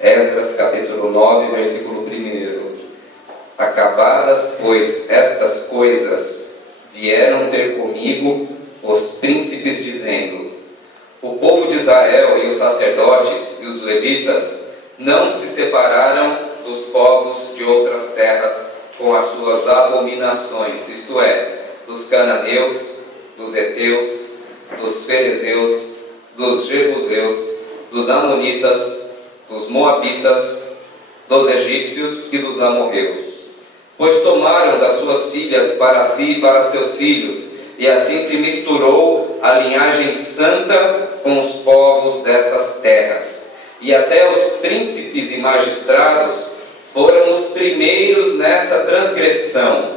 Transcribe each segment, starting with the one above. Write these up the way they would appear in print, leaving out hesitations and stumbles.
Esdras capítulo 9, versículo 1. Acabadas, pois, estas coisas, vieram ter comigo os príncipes, dizendo: o povo de Israel e os sacerdotes e os levitas não se separaram dos povos de outras terras com as suas abominações, isto é, dos cananeus, dos heteus, dos ferezeus, dos jebuseus, dos amonitas, dos moabitas, dos egípcios e dos amorreus. Pois tomaram das suas filhas para si e para seus filhos, e assim se misturou a linhagem santa com os povos dessas terras. E até os príncipes e magistrados foram os primeiros nessa transgressão.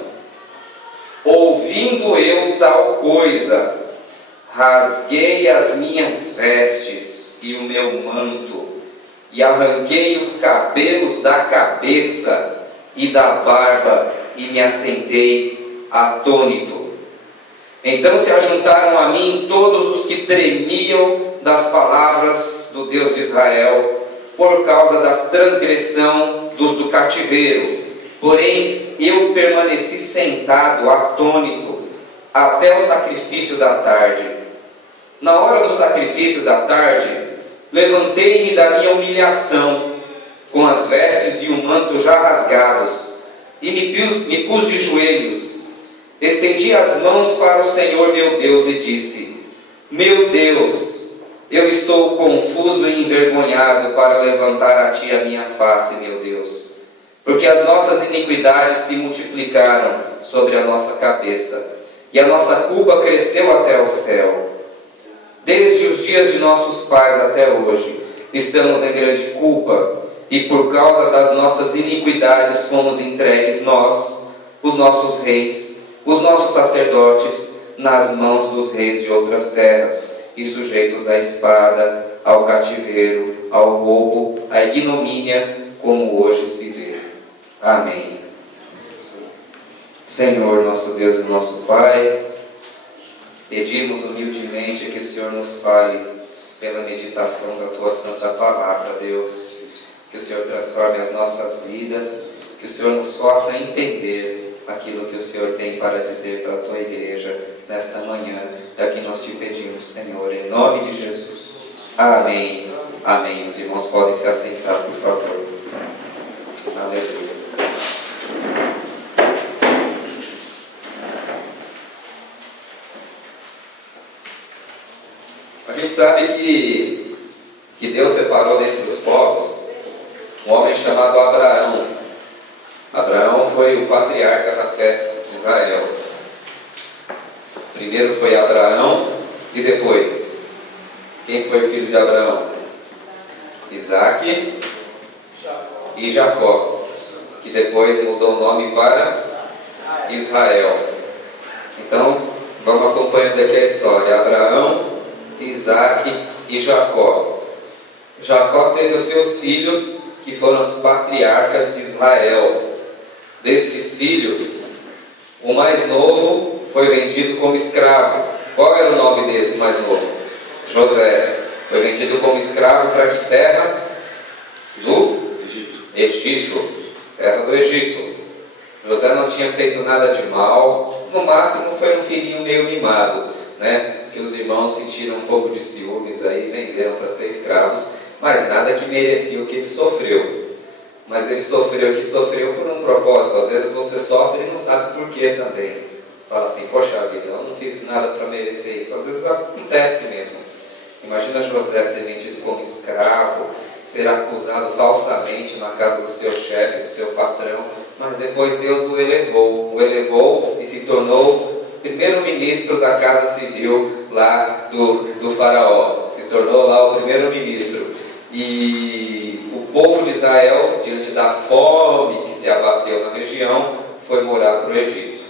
Ouvindo eu tal coisa, rasguei as minhas vestes e o meu manto, e arranquei os cabelos da cabeça e da barba, e me assentei atônito. Então se ajuntaram a mim todos os que tremiam das palavras do Deus de Israel, por causa da transgressão dos do cativeiro. Porém, eu permaneci sentado, atônito, até o sacrifício da tarde. Na hora do sacrifício da tarde, levantei-me da minha humilhação, com as vestes e o manto já rasgados, e me pus de joelhos, estendi as mãos para o Senhor meu Deus e disse: meu Deus, eu estou confuso e envergonhado para levantar a Ti a minha face, meu Deus, porque as nossas iniquidades se multiplicaram sobre a nossa cabeça, e a nossa culpa cresceu até o céu. Desde os dias de nossos pais até hoje, estamos em grande culpa, e por causa das nossas iniquidades fomos entregues nós, os nossos reis, os nossos sacerdotes, nas mãos dos reis de outras terras, e sujeitos à espada, ao cativeiro, ao roubo, à ignomínia, como hoje se vê. Amém. Senhor, nosso Deus e nosso Pai, pedimos humildemente que o Senhor nos fale pela meditação da Tua Santa Palavra, Deus. Que o Senhor transforme as nossas vidas, que o Senhor nos faça entender aquilo que o Senhor tem para dizer para a Tua Igreja nesta manhã. É o que nós te pedimos, Senhor, em nome de Jesus. Amém. Amém. Os irmãos podem se assentar, por favor. Aleluia. A gente sabe que Deus separou dentre os povos um homem chamado Abraão. Abraão foi o patriarca da fé de Israel. Primeiro foi Abraão e depois, quem foi o filho de Abraão? Isaac e Jacó, que depois mudou o nome para Israel. Então, vamos acompanhando aqui a história. Abraão, Isaac e Jacó. Jacó teve os seus filhos, que foram os patriarcas de Israel. Destes filhos, o mais novo foi vendido como escravo. Qual era o nome desse mais novo? José. Foi vendido como escravo para que terra? Do Egito. Terra do Egito. José não tinha feito nada de mal. No máximo foi um filhinho meio mimado, né? Que os irmãos sentiram um pouco de ciúmes aí, venderam para ser escravos, mas nada que merecia o que ele sofreu. Mas ele sofreu por um propósito. Às vezes você sofre e não sabe por quê também. Fala assim: poxa vida, eu não fiz nada para merecer isso. Às vezes acontece mesmo. Imagina José ser vendido como escravo, ser acusado falsamente na casa do seu chefe, do seu patrão, mas depois Deus o elevou e se tornou primeiro-ministro da casa civil lá do faraó. Se tornou lá o primeiro-ministro. E o povo de Israel, diante da fome que se abateu na região, foi morar para o Egito.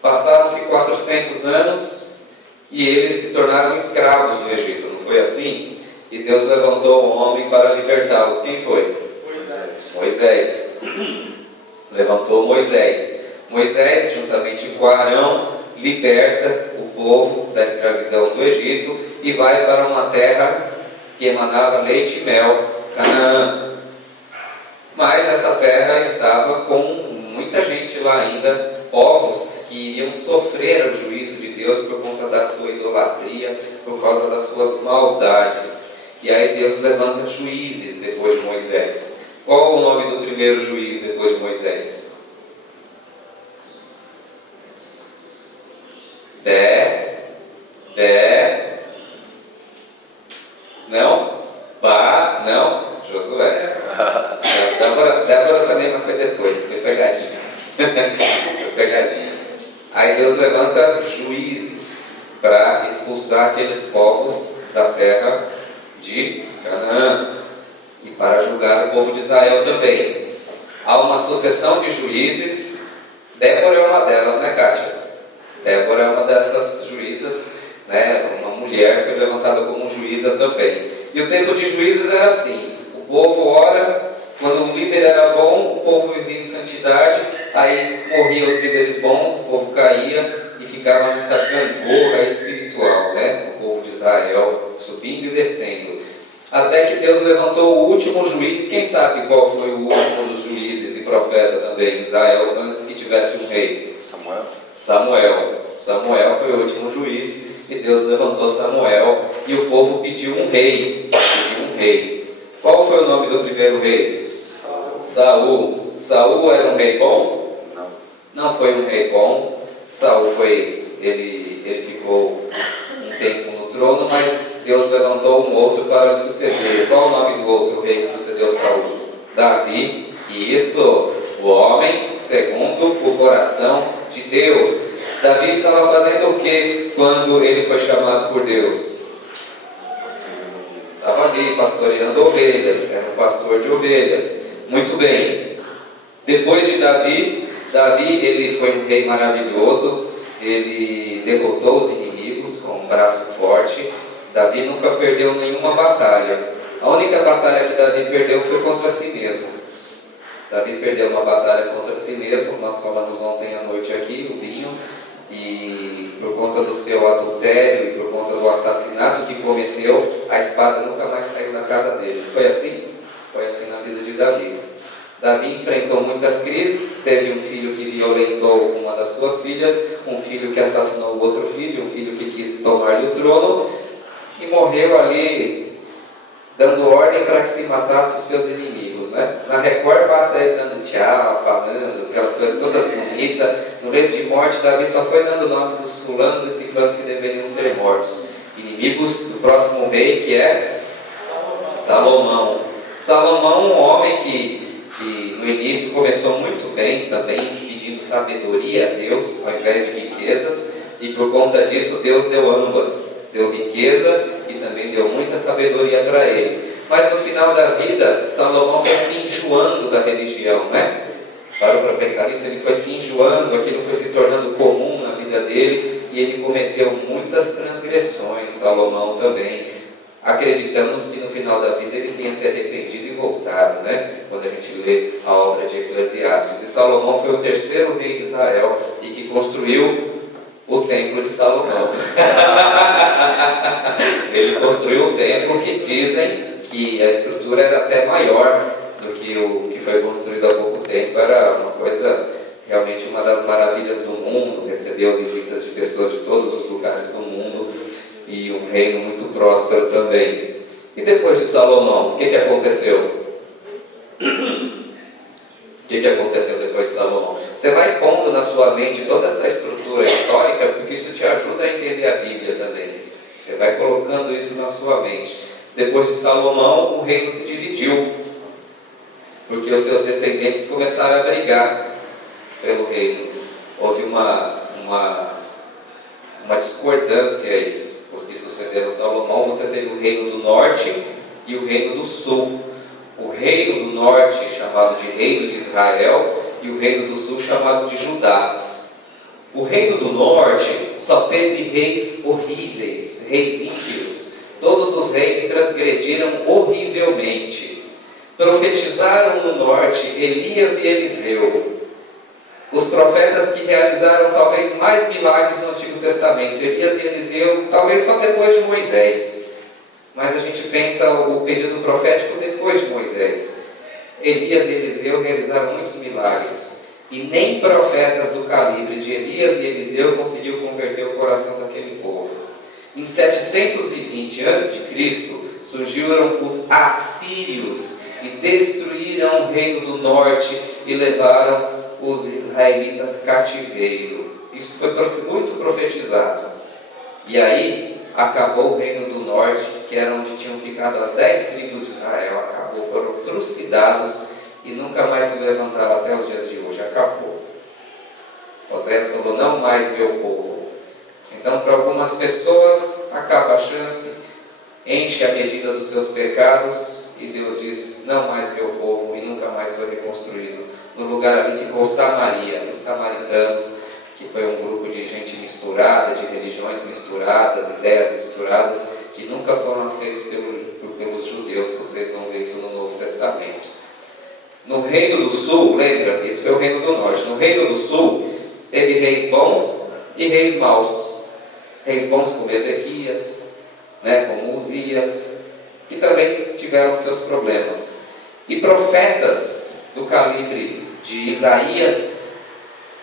Passaram-se 400 anos e eles se tornaram escravos no Egito, não foi assim? E Deus levantou um homem para libertá-los. Quem foi? Moisés. Levantou Moisés. Moisés, juntamente com Arão, liberta o povo da escravidão do Egito e vai para uma terra que emanava leite e mel, Canaã. Mas essa terra estava com muita gente lá ainda, povos que iriam sofrer o juízo de Deus por conta da sua idolatria, por causa das suas maldades. E aí Deus levanta juízes depois de Moisés. Qual o nome do primeiro juiz depois de Moisés? Não, Josué. Débora também, mas foi depois, foi pegadinha. Foi pegadinha. Aí Deus levanta juízes para expulsar aqueles povos da terra de Canaã e para julgar o povo de Israel também. Há uma sucessão de juízes. Débora é uma delas, né, Kátia? Débora é uma dessas juízas, né? Uma mulher foi levantada como juíza também. E o tempo de juízes era assim: o povo ora, quando o líder era bom, o povo vivia em santidade, aí morriam os líderes bons, o povo caía e ficava nessa gangorra espiritual, né? O povo de Israel subindo e descendo. Até que Deus levantou o último juiz. Quem sabe qual foi o último dos juízes e profeta também em Israel, antes que tivesse um rei? Samuel foi o último juiz, e Deus levantou Samuel, e o povo pediu um rei. Qual foi o nome do primeiro rei? Saul. Saul era um rei bom? Não foi um rei bom. Saul ele ficou um tempo no trono, mas Deus levantou um outro para suceder. Qual o nome do outro rei que sucedeu Saul? Davi. E isso, o homem segundo o coração de Deus. Davi estava fazendo o que quando ele foi chamado por Deus? Estava ali pastoreando ovelhas, era um pastor de ovelhas. Muito bem. Depois de Davi ele foi um rei maravilhoso. Ele derrotou os inimigos com um braço forte. Davi nunca perdeu nenhuma batalha. A única batalha que Davi perdeu foi contra si mesmo. Davi perdeu uma batalha contra si mesmo. Nós falamos ontem à noite aqui, o vinho. E por conta do seu adultério e por conta do assassinato que cometeu, a espada nunca mais saiu da casa dele. Foi assim? Foi assim na vida de Davi. Davi enfrentou muitas crises. Teve um filho que violentou uma das suas filhas, um filho que assassinou o outro filho, um filho que quis tomar-lhe o trono, e morreu ali dando ordem para que se matasse os seus inimigos, né? Na Record basta ele dando tchau, falando aquelas coisas todas bonitas. No leito de morte, Davi só foi dando o nome dos fulanos e ciclanos que deveriam ser mortos, inimigos do próximo rei, que é Salomão. Salomão, um homem que no início começou muito bem também, pedindo sabedoria a Deus ao invés de riquezas, e por conta disso Deus deu ambas. Deu riqueza e também deu muita sabedoria para ele. Mas no final da vida, Salomão foi se enjoando da religião, né? Parou para pensar nisso, ele foi se enjoando, aquilo foi se tornando comum na vida dele, e ele cometeu muitas transgressões, Salomão também. Acreditamos que no final da vida ele tenha se arrependido e voltado, né? Quando a gente lê a obra de Eclesiastes. E Salomão foi o terceiro rei de Israel e que construiu o templo de Salomão. Ele construiu um templo que dizem que a estrutura era até maior do que o que foi construído há pouco tempo. Era uma coisa, realmente uma das maravilhas do mundo. Recebeu visitas de pessoas de todos os lugares do mundo e um reino muito próspero também. E depois de Salomão, o que aconteceu? O que aconteceu depois de Salomão? Você vai pondo na sua mente toda essa estrutura histórica, porque isso te ajuda a entender a Bíblia também. Você vai colocando isso na sua mente. Depois de Salomão, o reino se dividiu, porque os seus descendentes começaram a brigar pelo reino. Houve uma discordância aí. Os que sucederam Salomão, você teve o reino do norte e o reino do sul. O reino do norte, chamado de reino de Israel, e o reino do sul, chamado de Judá. O reino do norte só teve reis horríveis, reis ímpios. Todos os reis transgrediram horrivelmente. Profetizaram no norte Elias e Eliseu, os profetas que realizaram talvez mais milagres no Antigo Testamento. Elias e Eliseu, talvez só depois de Moisés. Mas a gente pensa o período profético depois de Moisés. Elias e Eliseu realizaram muitos milagres. E nem profetas do calibre de Elias e Eliseu conseguiu converter o coração daquele povo. Em 720 a.C., surgiram os assírios e destruíram o reino do norte e levaram os israelitas cativeiro. Isso foi muito profetizado. E aí acabou o reino do norte, que era onde tinham ficado as 10 tribos de Israel. Acabou, foram trucidados e nunca mais se levantaram até os dias de hoje. Acabou. Osés falou: não mais meu povo. Então, para algumas pessoas acaba a chance, enche a medida dos seus pecados, e Deus diz: não mais meu povo, e nunca mais foi reconstruído. No lugar ali ficou Samaria, os samaritanos, que foi um grupo de gente misturada, de religiões misturadas, ideias misturadas, que nunca foram aceitos pelos judeus. Vocês vão ver isso no Novo Testamento. No Reino do Sul, lembra? Esse foi o Reino do Norte. No Reino do Sul, teve reis bons e reis maus. Reis bons como Ezequias, como Uzias, que também tiveram seus problemas. E profetas do calibre de Isaías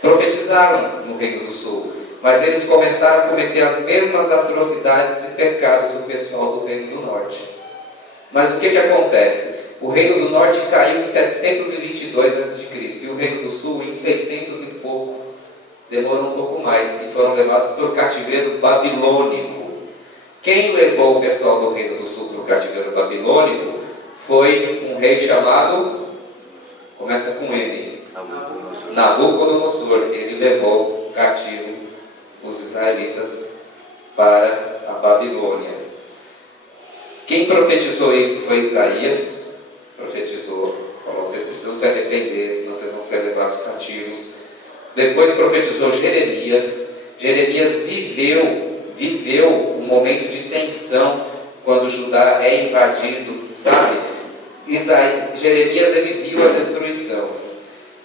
profetizaram no Reino do Sul, mas eles começaram a cometer as mesmas atrocidades e pecados do pessoal do Reino do Norte. Mas o que acontece? O Reino do Norte caiu em 722 a.C. e o Reino do Sul em 600 e pouco. Demorou um pouco mais e foram levados para o cativeiro babilônico. Quem levou o pessoal do Reino do Sul para o cativeiro babilônico foi um rei chamado, começa com M, Nabucodonosor. Ele levou cativo os israelitas para a Babilônia. Quem profetizou isso foi Isaías. Profetizou, falou: vocês precisam se arrepender, senão vocês vão ser levados cativos. Depois profetizou Jeremias. Jeremias viveu um momento de tensão quando Judá é invadido, sabe? Jeremias, ele viu a destruição.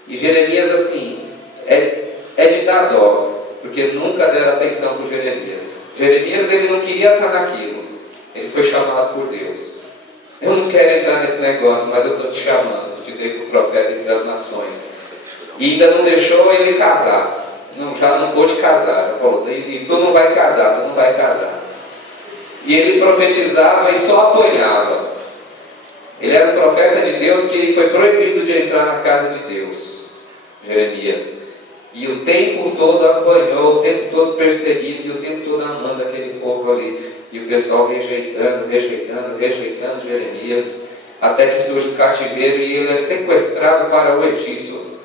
E Jeremias, assim, é de dar dó, porque nunca deram atenção para Jeremias. Jeremias, ele não queria estar naquilo. Ele foi chamado por Deus. Eu não quero entrar nesse negócio, mas eu estou te chamando. Eu te dei para o profeta entre as nações. E ainda não deixou ele casar. Já não pôde casar. Ele falou: e tu não vai casar, tu não vai casar. E ele profetizava e só apanhava. Ele era um profeta de Deus que foi proibido de entrar na casa de Deus, Jeremias. E o tempo todo apanhou, o tempo todo perseguido, e o tempo todo amando aquele povo ali. E o pessoal rejeitando Jeremias, até que surge o cativeiro e ele é sequestrado para o Egito,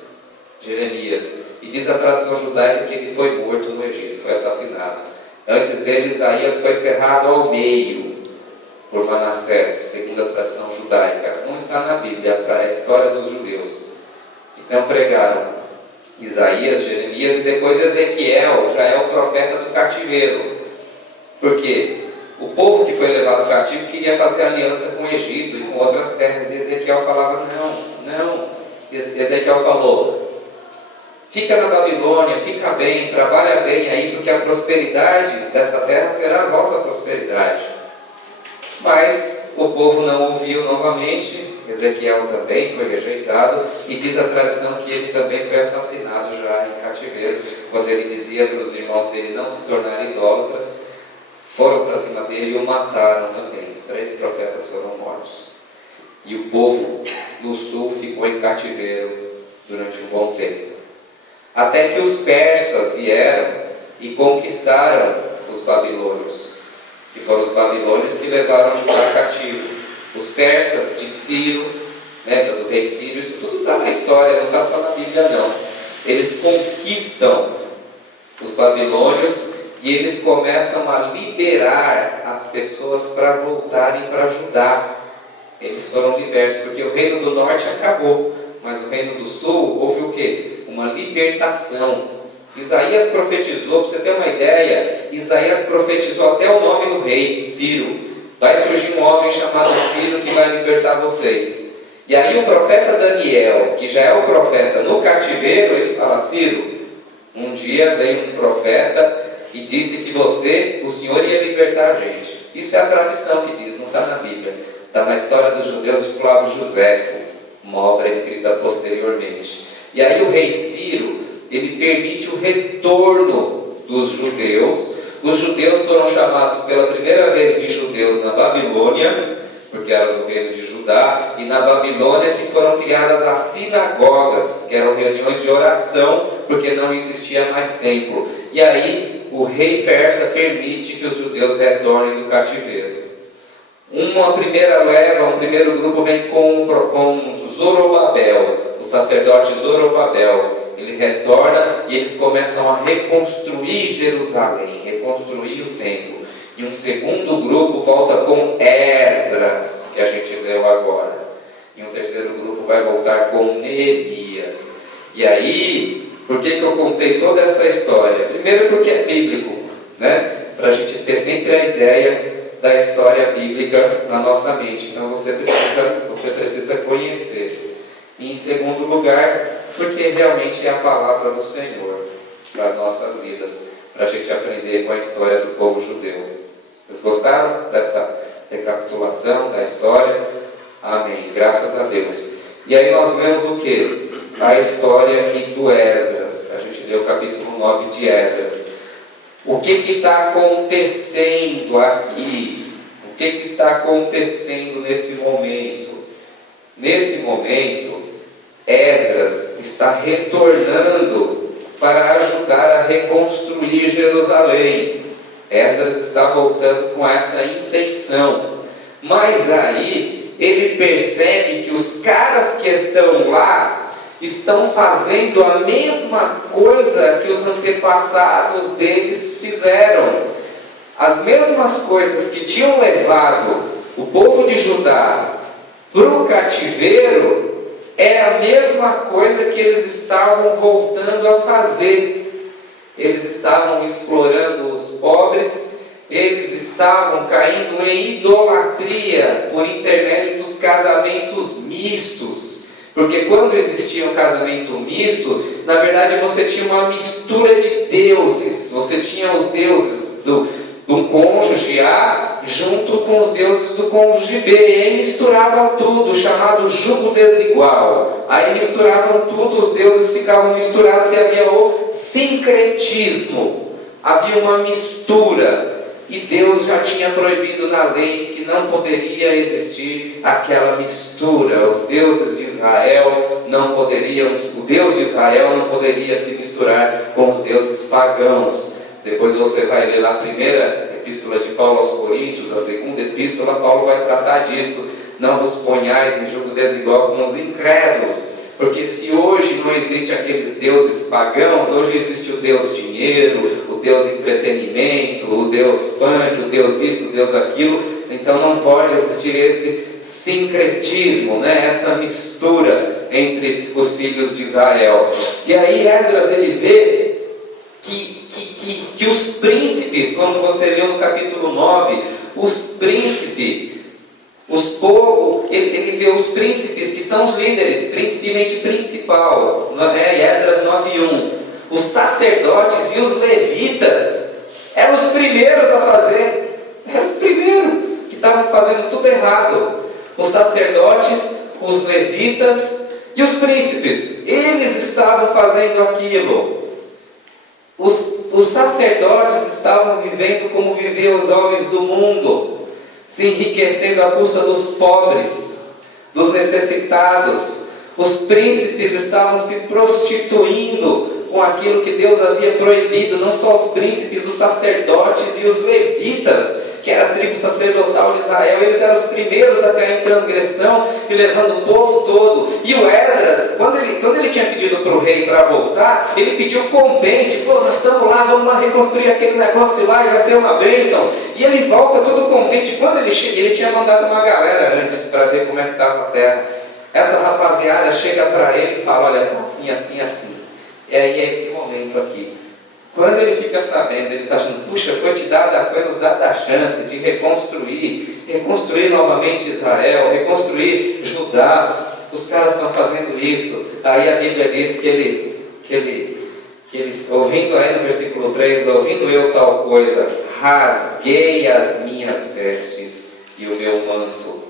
Jeremias. E diz a tradição judaica que ele foi morto no Egito, foi assassinado. Antes dele, Isaías foi cerrado ao meio por Manassés, segundo a tradição judaica. Não está na Bíblia, é a história dos judeus. Então pregaram Isaías, Jeremias e depois Ezequiel, já é o profeta do cativeiro. Por quê? O povo que foi levado cativo queria fazer aliança com o Egito e com outras terras. E Ezequiel falava: não. Ezequiel falou: fica na Babilônia, fica bem, trabalha bem aí, porque a prosperidade dessa terra será a vossa prosperidade. Mas o povo não ouviu novamente. Ezequiel também foi rejeitado, e diz a tradição que ele também foi assassinado já em cativeiro, quando ele dizia para os irmãos dele não se tornarem idólatras. Foram para cima dele e o mataram também. Os 3 profetas foram mortos. E o povo do sul ficou em cativeiro durante um bom tempo. Até que os persas vieram e conquistaram os babilônios. Que foram os babilônios que levaram Judá cativo. Os persas de Ciro, lembra do rei Ciro? Isso tudo está na história, não está só na Bíblia não. Eles conquistam os babilônios e eles começam a liberar as pessoas para voltarem para Judá. Eles foram libertos, porque o reino do norte acabou, mas o reino do sul houve o quê? Uma libertação. Isaías profetizou, para você ter uma ideia, Isaías profetizou até o nome do rei, Ciro. Vai surgir um homem chamado Ciro que vai libertar vocês. E aí o profeta Daniel, que já é o profeta no cativeiro, ele fala: Ciro, um dia veio um profeta e disse que o Senhor ia libertar a gente. Isso é a tradição que diz, não está na Bíblia. Está na história dos judeus de Flávio Joséfo. uma obra escrita posteriormente. E aí o rei Ciro, ele permite o retorno dos judeus. Os judeus foram chamados pela primeira vez de judeus na Babilônia, porque era no reino de Judá, e na Babilônia que foram criadas as sinagogas, que eram reuniões de oração, porque não existia mais templo. E aí o rei persa permite que os judeus retornem do cativeiro. Uma primeira leva, um primeiro grupo vem com Zorobabel, o sacerdote Zorobabel. Ele retorna e eles começam a reconstruir Jerusalém, reconstruir o templo. E um segundo grupo volta com Esdras, que a gente leu agora. E um terceiro grupo vai voltar com Neemias. E aí, por que eu contei toda essa história? Primeiro porque é bíblico, né? Para a gente ter sempre a ideia da história bíblica na nossa mente. Então você precisa conhecer. E em segundo lugar, porque realmente é a palavra do Senhor para as nossas vidas, para a gente aprender com a história do povo judeu. Vocês gostaram dessa recapitulação da história? Amém, graças a Deus. E aí nós vemos o que? A história aqui do Esdras. A gente leu o capítulo 9 de Esdras. O que está acontecendo aqui? O que está acontecendo nesse momento? Nesse momento, Esdras está retornando para ajudar a reconstruir Jerusalém. Esdras está voltando com essa intenção. Mas aí ele percebe que os caras que estão lá estão fazendo a mesma coisa que os antepassados deles fizeram. As mesmas coisas que tinham levado o povo de Judá para o cativeiro, é a mesma coisa que eles estavam voltando a fazer. Eles estavam explorando os pobres, eles estavam caindo em idolatria por intermédio dos casamentos mistos. Porque quando existia um casamento misto, na verdade você tinha uma mistura de deuses. Você tinha os deuses do cônjuge A junto com os deuses do cônjuge B. E aí misturavam tudo, chamado jugo desigual. Aí misturavam tudo, os deuses ficavam misturados e havia o sincretismo. Havia uma mistura. E Deus já tinha proibido na lei que não poderia existir aquela mistura. Os deuses de Israel não poderiam, o Deus de Israel não poderia se misturar com os deuses pagãos. Depois você vai ler lá a primeira epístola de Paulo aos Coríntios, a segunda epístola, Paulo vai tratar disso. Não vos ponhais em jugo desigual com os incrédulos. Porque se hoje não existe aqueles deuses pagãos, hoje existe o Deus dinheiro, o Deus entretenimento, o Deus funk, o Deus isso, o Deus aquilo. Então não pode existir esse sincretismo, né? Essa mistura entre os filhos de Israel. E aí Esdras ele vê que os príncipes, como você leu no capítulo 9, os príncipes, ele vê os príncipes que são os líderes, principalmente principal, Esdras 9:1. Os sacerdotes e os levitas eram os primeiros a fazer, eram os primeiros que estavam fazendo tudo errado. Os sacerdotes, os levitas e os príncipes, eles estavam fazendo aquilo. Os sacerdotes estavam vivendo como viviam os homens do mundo, se enriquecendo à custa dos pobres, dos necessitados. Os príncipes estavam se prostituindo com aquilo que Deus havia proibido. Não só os príncipes, os sacerdotes e os levitas, que era a tribo sacerdotal de Israel, eles eram os primeiros a cair em transgressão e levando o povo todo. E o Esdras, quando ele tinha pedido para o rei para voltar, ele pediu contente: pô, nós estamos lá, vamos lá reconstruir aquele negócio lá, e vai ser uma bênção. E ele volta todo contente. Quando ele chega, ele tinha mandado uma galera antes para ver como é que estava a terra. Essa rapaziada chega para ele e fala: olha, tá assim, assim, assim. E aí é esse momento aqui. Quando ele fica sabendo, ele está achando: puxa, foi nos dada a chance de reconstruir novamente Israel, reconstruir Judá. Os caras estão fazendo isso. Aí a Bíblia diz que eles, ouvindo aí no versículo 3, ouvindo eu tal coisa, rasguei as minhas vestes e o meu manto.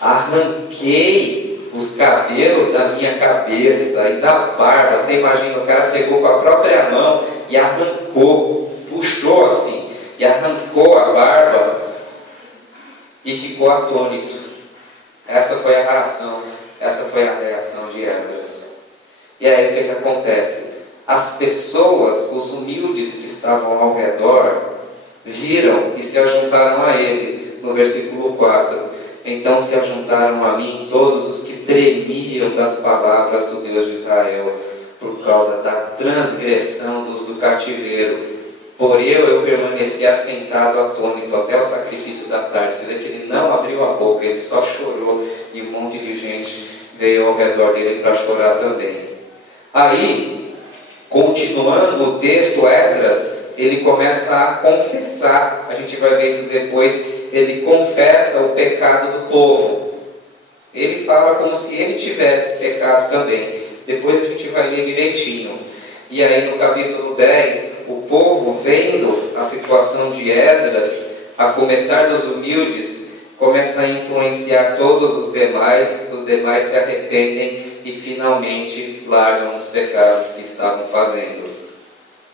Arranquei o os cabelos da minha cabeça e da barba. Você imagina, o cara pegou com a própria mão e arrancou, puxou assim, e arrancou a barba e ficou atônito. Essa foi a reação de Esdras. E aí o que acontece? As pessoas, os humildes que estavam ao redor, viram e se ajuntaram a ele, no versículo 4. Então se ajuntaram a mim todos os que tremiam das palavras do Deus de Israel, por causa da transgressão dos do cativeiro. Por eu permaneci assentado atônito até o sacrifício da tarde. Você vê que ele não abriu a boca, ele só chorou, e um monte de gente veio ao redor dele para chorar também. Aí, continuando o texto, Esdras, ele começa a confessar, a gente vai ver isso depois, ele confessa o pecado do povo. Ele fala como se ele tivesse pecado também. Depois a gente vai ler direitinho. E aí no capítulo 10, o povo, vendo a situação de Esdras, a começar dos humildes, começa a influenciar todos os demais se arrependem e finalmente largam os pecados que estavam fazendo.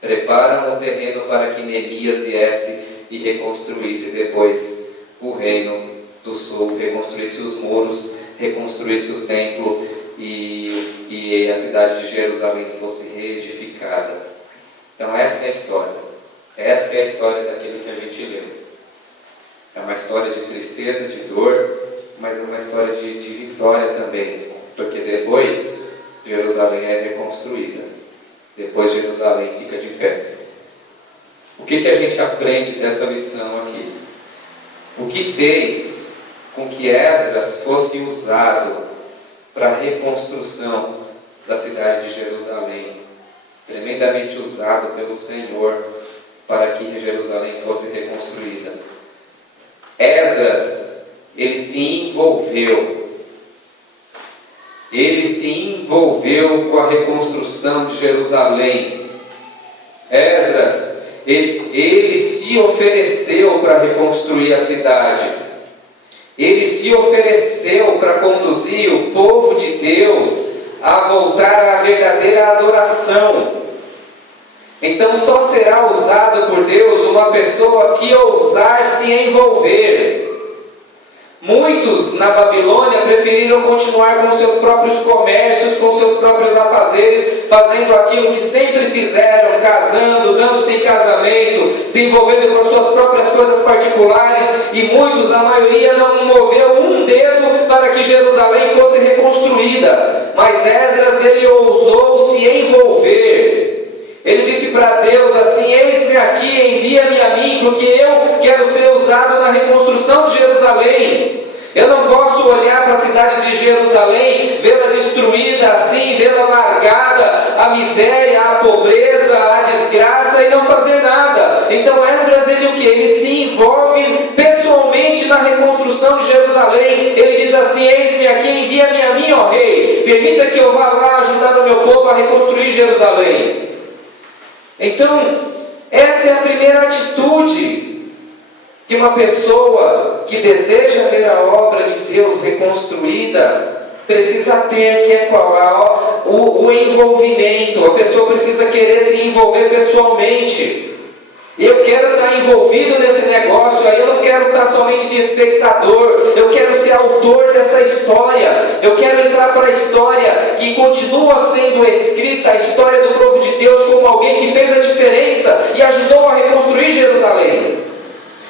Preparam o terreno para que Neemias viesse e reconstruísse depois o reino do sul, reconstruísse os muros, reconstruísse o templo e a cidade de Jerusalém fosse reedificada. Então essa é a história. Essa é a história daquilo que a gente leu. É uma história de tristeza, de dor, mas é uma história de vitória também. Porque depois Jerusalém é reconstruída. Depois Jerusalém fica de pé. O que a gente aprende dessa lição aqui? O que fez com que Esdras fosse usado para a reconstrução da cidade de Jerusalém, tremendamente usado pelo Senhor para que Jerusalém fosse reconstruída? Esdras, ele se envolveu com a reconstrução de Jerusalém. Esdras, ele se ofereceu para reconstruir a cidade. Ele se ofereceu para conduzir o povo de Deus a voltar à verdadeira adoração. Então só será usado por Deus uma pessoa que ousar se envolver. Muitos na Babilônia preferiram continuar com seus próprios comércios, com seus próprios afazeres, fazendo aquilo que sempre fizeram, casando, dando-se em casamento, se envolvendo com as suas próprias coisas particulares, e muitos, a maioria, não moveu um dedo para que Jerusalém fosse reconstruída. Mas Esdras, ele ousou se envolver. Ele disse para Deus assim: eis-me aqui, envia-me a mim, porque eu quero ser usado na reconstrução de Jerusalém. Eu não posso olhar para a cidade de Jerusalém, vê-la destruída assim, vê-la largada, a miséria, a pobreza, a desgraça, e não fazer nada. Então Esdras, ele o que? Ele se envolve pessoalmente na reconstrução de Jerusalém. Ele diz assim: eis-me aqui, envia-me a mim, ó rei, permita que eu vá lá ajudar o meu povo a reconstruir Jerusalém. Então, essa é a primeira atitude que uma pessoa que deseja ver a obra de Deus reconstruída precisa ter, que é qual? O envolvimento. A pessoa precisa querer se envolver pessoalmente. Eu quero estar envolvido nesse negócio aí, eu não quero estar somente de espectador, eu quero ser autor dessa história, eu quero entrar para a história que continua sendo escrita, a história do povo de Deus, como alguém que fez a diferença e ajudou a reconstruir Jerusalém.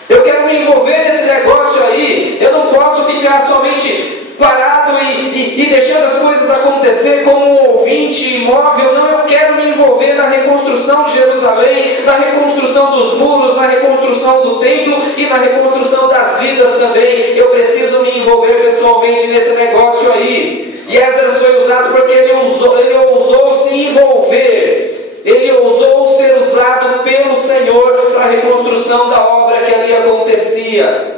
Eu quero me envolver nesse negócio aí, eu não posso ficar somente parado e deixando as coisas acontecer como um ouvinte imóvel. Não, eu quero me envolver na reconstrução de Jerusalém, na reconstrução dos muros, na reconstrução do templo e na reconstrução das vidas também. Eu preciso me envolver pessoalmente nesse negócio aí. E Esdras foi usado porque ele ousou se envolver. Ele ousou ser usado pelo Senhor para a reconstrução da obra que ali acontecia.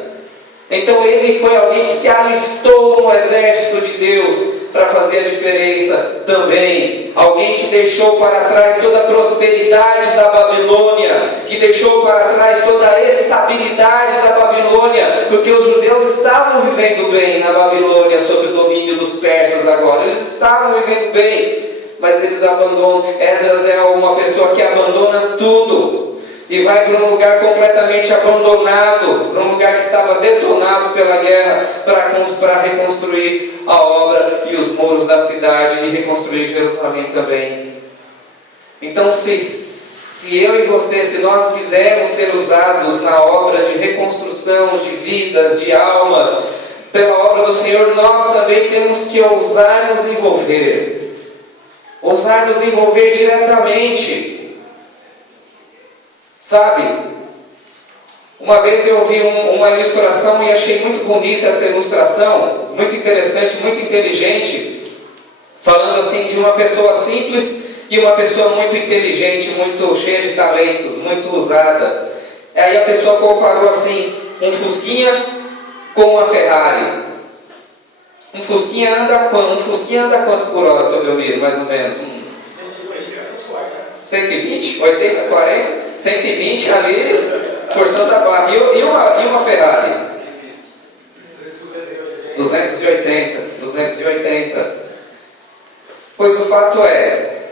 Então ele foi alguém que se alistou no exército de Deus para fazer a diferença também. Alguém que deixou para trás toda a prosperidade da Babilônia, que deixou para trás toda a estabilidade da Babilônia, porque os judeus estavam vivendo bem na Babilônia, sob o domínio dos persas agora. Eles estavam vivendo bem, mas eles abandonam. Esdras é uma pessoa que abandona tudo e vai para um lugar completamente abandonado, para um lugar que estava detonado pela guerra, para reconstruir a obra e os muros da cidade e reconstruir Jerusalém também. Então, se eu e você, se nós quisermos ser usados na obra de reconstrução de vidas, de almas, pela obra do Senhor, nós também temos que ousar nos envolver. Ousar nos envolver diretamente. Sabe? Uma vez eu vi uma ilustração e achei muito bonita essa ilustração, muito interessante, muito inteligente, falando assim de uma pessoa simples e uma pessoa muito inteligente, muito cheia de talentos, muito usada. Aí a pessoa comparou assim, um Fusquinha com uma Ferrari. Um Fusquinha anda quanto por hora, seu Belmiro? Mais ou menos? 120? 80, 40? 120 ali, porção da barra. E uma Ferrari? 280. Pois o fato é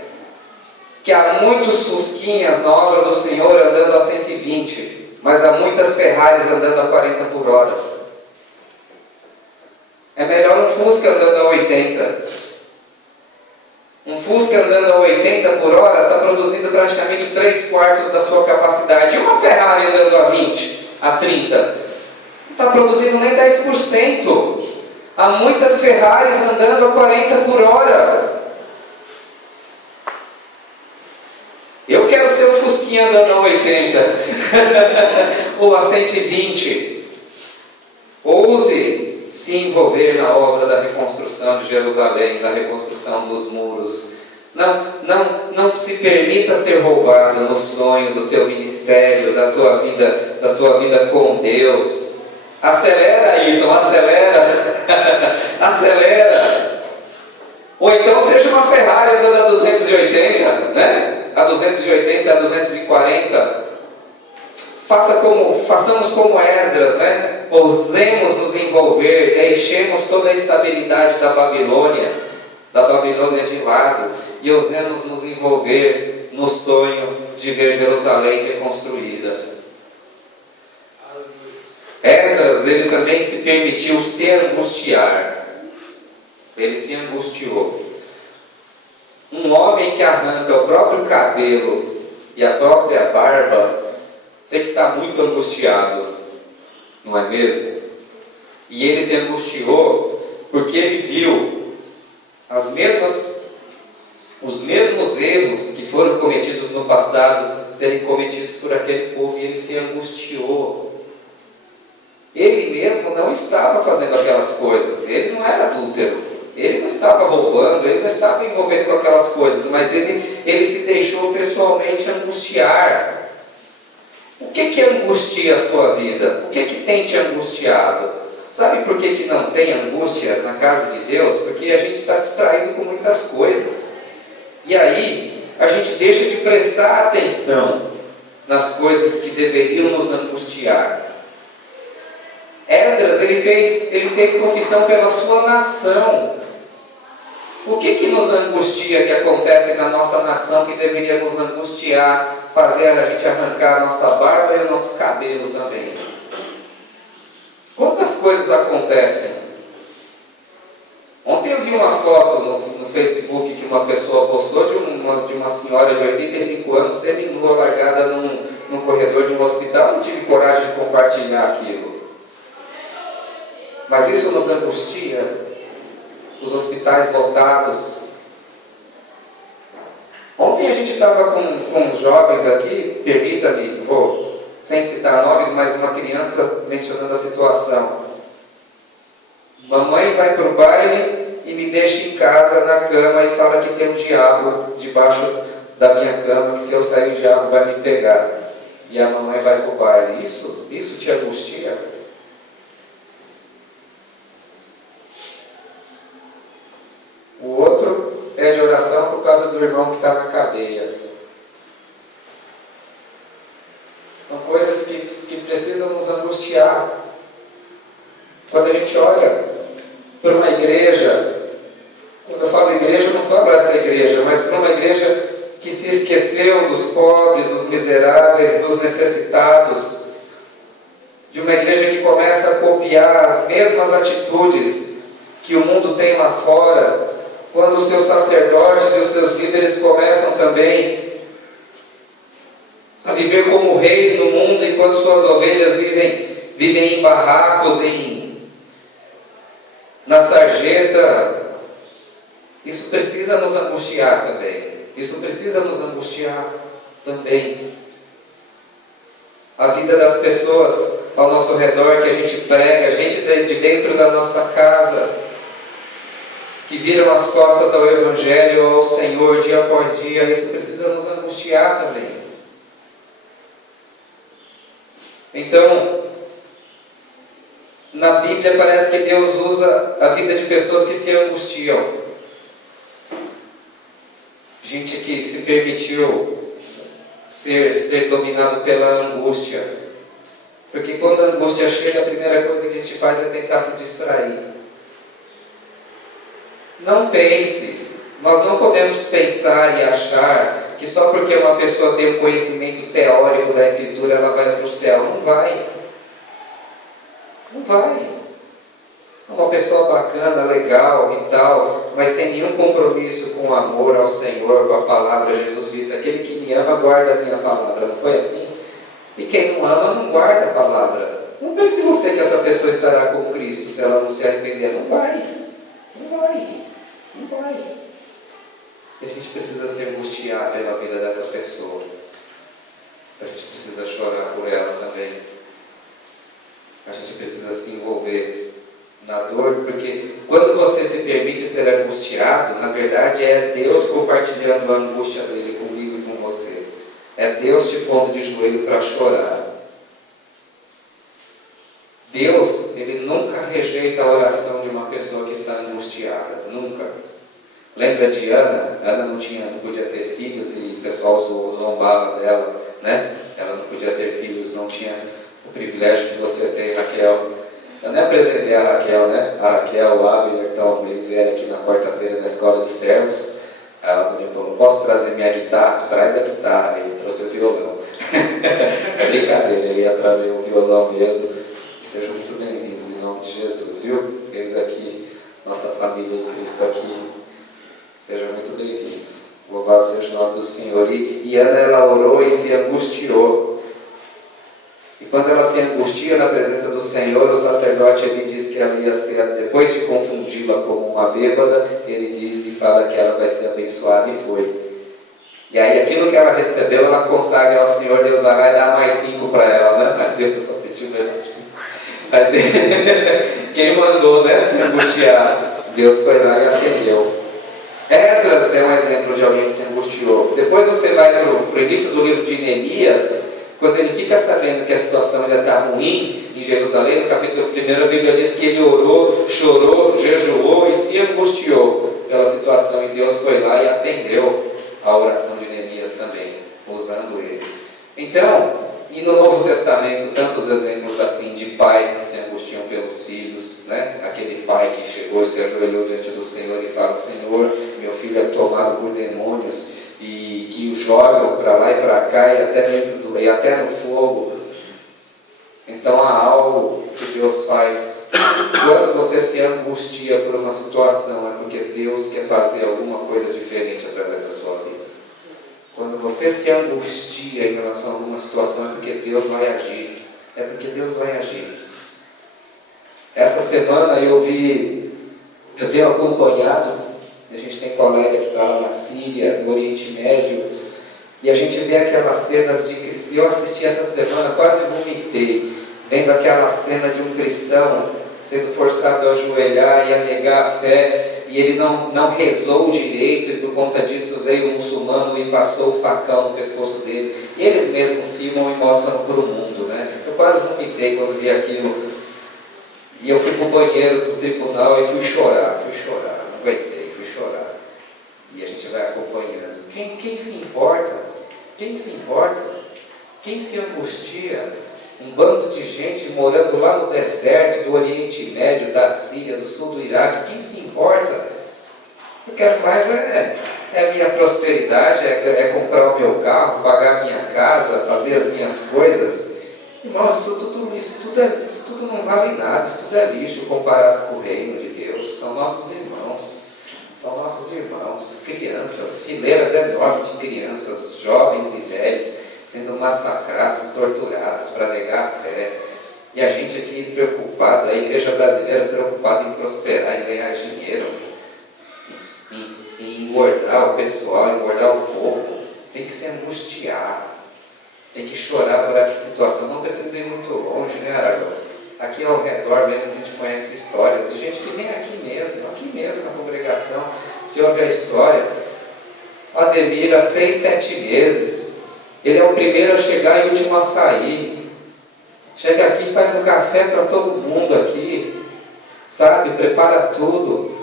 que há muitos Fusquinhas na obra do Senhor andando a 120, mas há muitas Ferraris andando a 40 por hora. É melhor um Fusca andando a 80. Um Fusca andando a 80 por hora está produzindo praticamente 3/4 da sua capacidade. E uma Ferrari andando a 20, a 30, não está produzindo nem 10%. Há muitas Ferraris andando a 40 por hora. Eu quero ser o Fusquinha andando a 80 ou a 120. Ouse se envolver na obra da reconstrução de Jerusalém, da reconstrução dos muros. Não se permita ser roubado no sonho do teu ministério, da tua vida com Deus. Acelera, Ayrton, acelera. Acelera. Ou então seja uma Ferrari andando a 280, né? A 280, a 240. Façamos como Esdras, né? Ousemos nos envolver, deixemos toda a estabilidade da Babilônia de lado e ousemos nos envolver no sonho de ver Jerusalém reconstruída. Esdras, ele também se permitiu se angustiar. Ele se angustiou. Um homem que arranca o próprio cabelo e a própria barba tem que estar muito angustiado, não é mesmo? E ele se angustiou porque ele viu os mesmos erros que foram cometidos no passado serem cometidos por aquele povo, e ele se angustiou. Ele mesmo não estava fazendo aquelas coisas, ele não era adúltero, ele não estava roubando, ele não estava envolvido com aquelas coisas, mas ele se deixou pessoalmente angustiar. O que angustia a sua vida? O que tem te angustiado? Sabe por que não tem angústia na casa de Deus? Porque a gente está distraído com muitas coisas. E aí, a gente deixa de prestar atenção nas coisas que deveriam nos angustiar. Esdras, ele fez confissão pela sua nação. O que nos angustia que acontece na nossa nação que deveria nos angustiar, fazer a gente arrancar a nossa barba e o nosso cabelo também? Quantas coisas acontecem? Ontem eu vi uma foto no Facebook que uma pessoa postou de uma senhora de 85 anos seminua, largada num corredor de um hospital. Eu não tive coragem de compartilhar aquilo. Mas isso nos angustia. Os hospitais lotados. Ontem a gente estava com os jovens aqui, permita-me, vou sem citar nomes, mas uma criança mencionando a situação. Mamãe vai para o baile e me deixa em casa na cama e fala que tem um diabo debaixo da minha cama, que se eu sair o diabo vai me pegar. E a mamãe vai para o baile. Isso te angustia? O outro pede oração por causa do irmão que está na cadeia. São coisas que precisam nos angustiar. Quando a gente olha para uma igreja falo essa igreja, mas para uma igreja que se esqueceu dos pobres, dos miseráveis, dos necessitados, de uma igreja que começa a copiar as mesmas atitudes que o mundo tem lá fora, quando os seus sacerdotes e os seus líderes começam também a viver como reis no mundo, enquanto suas ovelhas vivem em barracos, na sarjeta. Isso precisa nos angustiar também. Isso precisa nos angustiar também. A vida das pessoas ao nosso redor que a gente prega, a gente de dentro da nossa casa, que viram as costas ao Evangelho, ao Senhor, dia após dia, isso precisa nos angustiar também. Então, na Bíblia parece que Deus usa a vida de pessoas que se angustiam. Gente que se permitiu ser dominado pela angústia. Porque quando a angústia chega, a primeira coisa que a gente faz é tentar se distrair. Não pense. Nós não podemos pensar e achar que só porque uma pessoa tem um conhecimento teórico da Escritura, ela vai para o céu. Não vai. Não vai. É uma pessoa bacana, legal e tal, mas sem nenhum compromisso com o amor ao Senhor, com a palavra. Jesus disse: aquele que me ama guarda a minha palavra. Não foi assim? E quem não ama não guarda a palavra. Não pense você que essa pessoa estará com Cristo se ela não se arrepender. Não vai. Não vai. Não vai. E a gente precisa se angustiar pela vida dessa pessoa. A gente precisa chorar por ela também. A gente precisa se envolver na dor, porque quando você se permite ser angustiado, na verdade é Deus compartilhando a angústia dele comigo e com você. É Deus te pondo de joelho para chorar. Deus, Ele nunca rejeita a oração de uma pessoa que está angustiada. Nunca. Lembra de Ana? Ana não podia ter filhos e o pessoal zombava dela, né? Ela não podia ter filhos, não tinha o privilégio que você tem, Raquel. Eu nem apresentei a Raquel, né? A Raquel, o Abner, então eles vieram aqui na quarta-feira na escola de servos. Ela me falou: posso trazer minha guitarra? Traz a guitarra. E trouxe o violão. É brincadeira, eu ia trazer o violão mesmo. Sejam muito bem-vindos em nome de Jesus, viu? Eis aqui, nossa família de Cristo aqui. Sejam muito bem-vindos. Louvado seja o nome do Senhor. E Ana, ela orou e se angustiou. E quando ela se angustia na presença do Senhor, o sacerdote, ele diz que ela ia ser, depois de confundi-la como uma bêbada, ele diz e fala que ela vai ser abençoada, e foi. E aí aquilo que ela recebeu, ela consagra ao Senhor. Deus vai dar mais 5 para ela, né? Ai, Deus, eu só pedi mais 5. Quem mandou, né, se angustiar? Deus foi lá e atendeu. Esdras é um exemplo de alguém que se angustiou. Depois você vai para o início do livro de Neemias, quando ele fica sabendo que a situação ainda está ruim em Jerusalém, no capítulo 1, a Bíblia diz que ele orou, chorou, jejuou e se angustiou pela situação. E Deus foi lá e atendeu a oração de Neemias também, usando ele. Então, e no Novo Testamento, tantos exemplos assim de pais que se angustiam pelos filhos, né? Aquele pai que chegou e se ajoelhou diante do Senhor e fala: Senhor, meu filho é tomado por demônios, e que o jogam para lá e para cá e até no fogo. Então há algo que Deus faz. Quando você se angustia por uma situação, é porque Deus quer fazer alguma coisa diferente através da sua vida. Quando você se angustia em relação a alguma situação, é porque Deus vai agir. É porque Deus vai agir. Essa semana eu tenho acompanhado, a gente tem colega que está lá na Síria, no Oriente Médio, e a gente vê aquelas cenas de cristãos. Eu assisti essa semana, quase vomitei, vendo aquela cena de um cristão sendo forçado a ajoelhar e a negar a fé, e ele não rezou direito, e por conta disso veio um muçulmano e passou o facão no pescoço dele. E eles mesmos filmam e mostram para o mundo, né? Eu quase vomitei quando vi aquilo. E eu fui para o banheiro do tribunal e fui chorar, não aguentei, fui chorar. E a gente vai acompanhando. Quem se importa? Quem se importa? Quem se angustia? Um bando de gente morando lá no deserto do Oriente Médio, da Síria, do sul do Iraque. Quem se importa? quero mais é minha prosperidade, é comprar o meu carro, pagar a minha casa, fazer as minhas coisas. Irmãos, isso tudo não vale nada, isso tudo é lixo comparado com o reino de Deus. São nossos irmãos, crianças, fileiras enormes de crianças, jovens e velhos, sendo massacrados e torturados para negar a fé. E a gente aqui preocupado, a igreja brasileira preocupada em prosperar, em ganhar dinheiro, em engordar o pessoal, engordar o povo. Tem que se angustiar, tem que chorar por essa situação. Não precisa ir muito longe, né, Aragão? Aqui ao redor mesmo a gente conhece histórias de gente que vem aqui mesmo na congregação, se ouve a história. Ademir, há 6, 7 meses, ele é o primeiro a chegar e o último a sair. Chega aqui, faz um café para todo mundo aqui, sabe? Prepara tudo,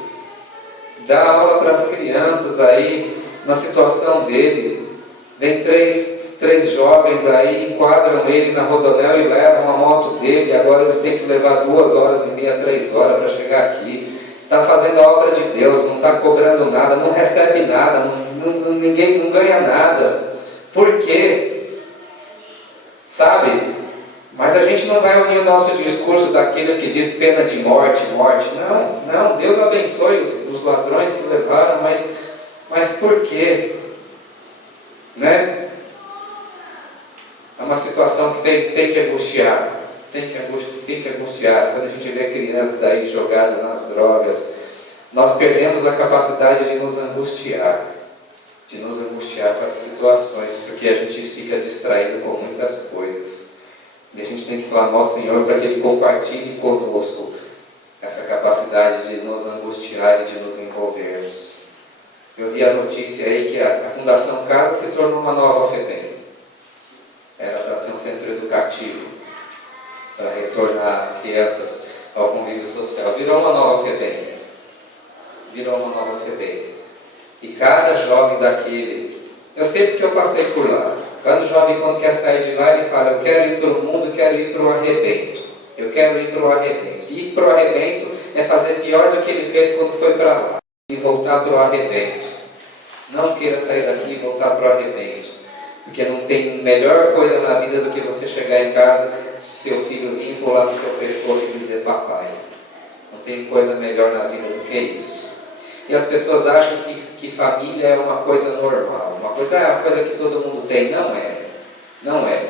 dá aula para as crianças aí, na situação dele. Vem três jovens aí, enquadram ele na Rodoanel e levam a moto dele. Agora ele tem que levar 2h30, 3 horas para chegar aqui. Está fazendo a obra de Deus, não está cobrando nada, não recebe nada, ninguém não ganha nada. Por quê? Sabe? Mas a gente não vai unir o nosso discurso daqueles que diz pena de morte. Não, Deus abençoe os ladrões que levaram, mas por quê? Né? É uma situação que tem que angustiar. Tem que angustiar. Quando a gente vê crianças aí jogadas nas drogas, nós perdemos a capacidade de nos angustiar com essas situações, porque a gente fica distraído com muitas coisas. E a gente tem que clamar ao Senhor para que Ele compartilhe conosco essa capacidade de nos angustiar e de nos envolvermos. Eu vi a notícia aí que a Fundação Casa se tornou uma nova FEBEM. Era para ser um centro educativo, para retornar as crianças ao convívio social. Virou uma nova FEBEM. E cada jovem daquele, eu sei porque eu passei por lá. Cada jovem, quando quer sair de lá, ele fala: eu quero ir para o mundo, quero ir para o arrebento. Eu quero ir para o arrebento. E ir para o arrebento é fazer pior do que ele fez quando foi para lá. E voltar para o arrebento. Não queira sair daqui e voltar para o arrebento. Porque não tem melhor coisa na vida do que você chegar em casa, seu filho vir pular no seu pescoço e dizer papai. Não tem coisa melhor na vida do que isso. E as pessoas acham que família é uma coisa normal. Uma coisa que todo mundo tem. Não é.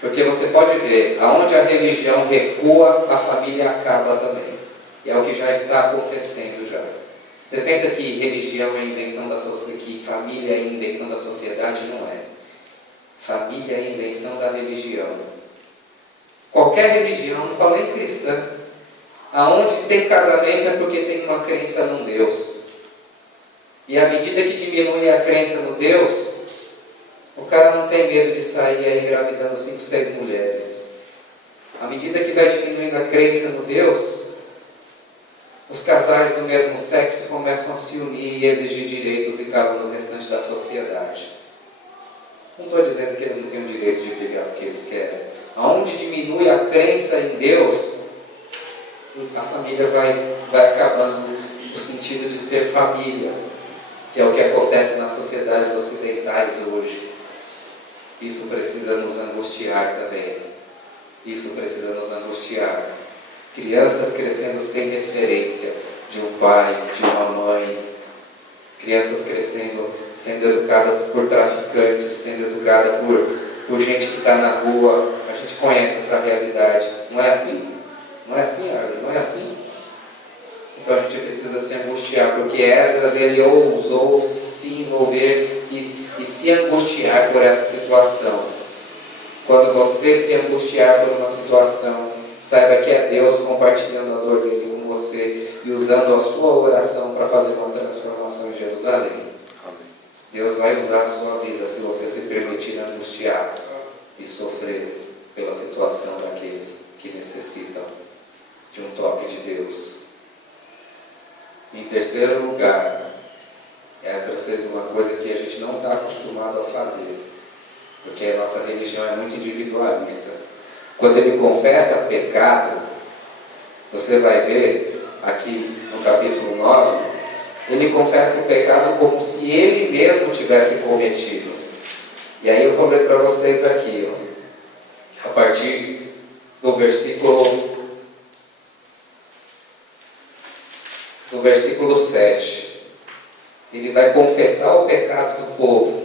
Porque você pode ver, aonde a religião recua, a família acaba também. E é o que já está acontecendo já. Você pensa que religião é invenção da sociedade, que família é invenção da sociedade? Não é. Família é invenção da religião. Qualquer religião, não falei cristã, aonde se tem casamento é porque tem uma crença num Deus. E à medida que diminui a crença no Deus, o cara não tem medo de sair aí engravidando 5, 6 mulheres. À medida que vai diminuindo a crença no Deus, os casais do mesmo sexo começam a se unir e exigir direitos e cabem no restante da sociedade. Não estou dizendo que eles não têm o direito de brigar porque eles querem. Aonde diminui a crença em Deus, a família vai acabando no sentido de ser família, que é o que acontece nas sociedades ocidentais hoje. Isso precisa nos angustiar também. Isso precisa nos angustiar. Crianças crescendo sem referência de um pai, de uma mãe. Crianças crescendo, sendo educadas por traficantes, sendo educadas por gente que está na rua. A gente conhece essa realidade. Não é assim? Não é assim, Arthur? Não é assim? Então a gente precisa se angustiar, porque Esdras, ele ousou se envolver e se angustiar por essa situação. Quando você se angustiar por uma situação, saiba que é Deus compartilhando a dor dele com você e usando a sua oração para fazer uma transformação em Jerusalém. Deus vai usar a sua vida se você se permitir angustiar e sofrer pela situação daqueles que necessitam de um toque de Deus. Em terceiro lugar, Esdras fez uma coisa que a gente não está acostumado a fazer, porque a nossa religião é muito individualista. Quando ele confessa pecado, você vai ver aqui no capítulo 9, ele confessa o pecado como se ele mesmo tivesse cometido. E aí eu vou ler para vocês aqui, a partir do versículo 7. Ele vai confessar o pecado do povo.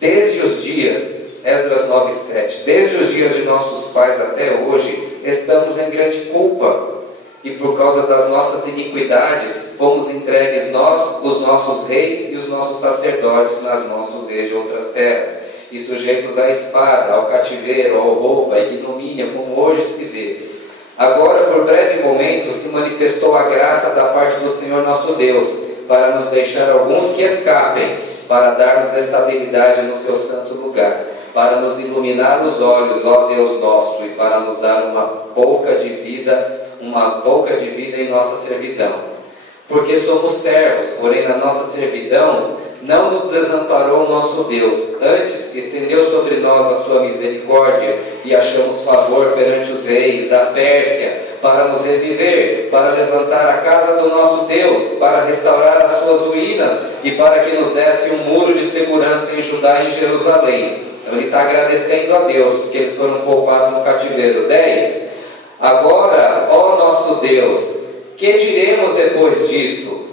Desde os dias, Esdras 9:7, desde os dias de nossos pais até hoje, estamos em grande culpa, e por causa das nossas iniquidades, fomos entregues nós, os nossos reis e os nossos sacerdotes, nas mãos dos reis de outras terras, e sujeitos à espada, ao cativeiro, ao roubo, à ignomínia, como hoje se vê. Agora, por breve momento, se manifestou a graça da parte do Senhor nosso Deus, para nos deixar alguns que escapem, para dar-nos estabilidade no seu santo lugar, para nos iluminar os olhos, ó Deus nosso, e para nos dar uma boca de vida em nossa servidão. Porque somos servos, porém na nossa servidão não nos desamparou o nosso Deus, antes estendeu sobre nós a sua misericórdia, e achamos favor perante os reis da Pérsia, para nos reviver, para levantar a casa do nosso Deus, para restaurar as suas ruínas, e para que nos desse um muro de segurança em Judá e em Jerusalém. Então ele está agradecendo a Deus, porque eles foram poupados no cativeiro. 10. Agora, ó nosso Deus, que diremos depois disso?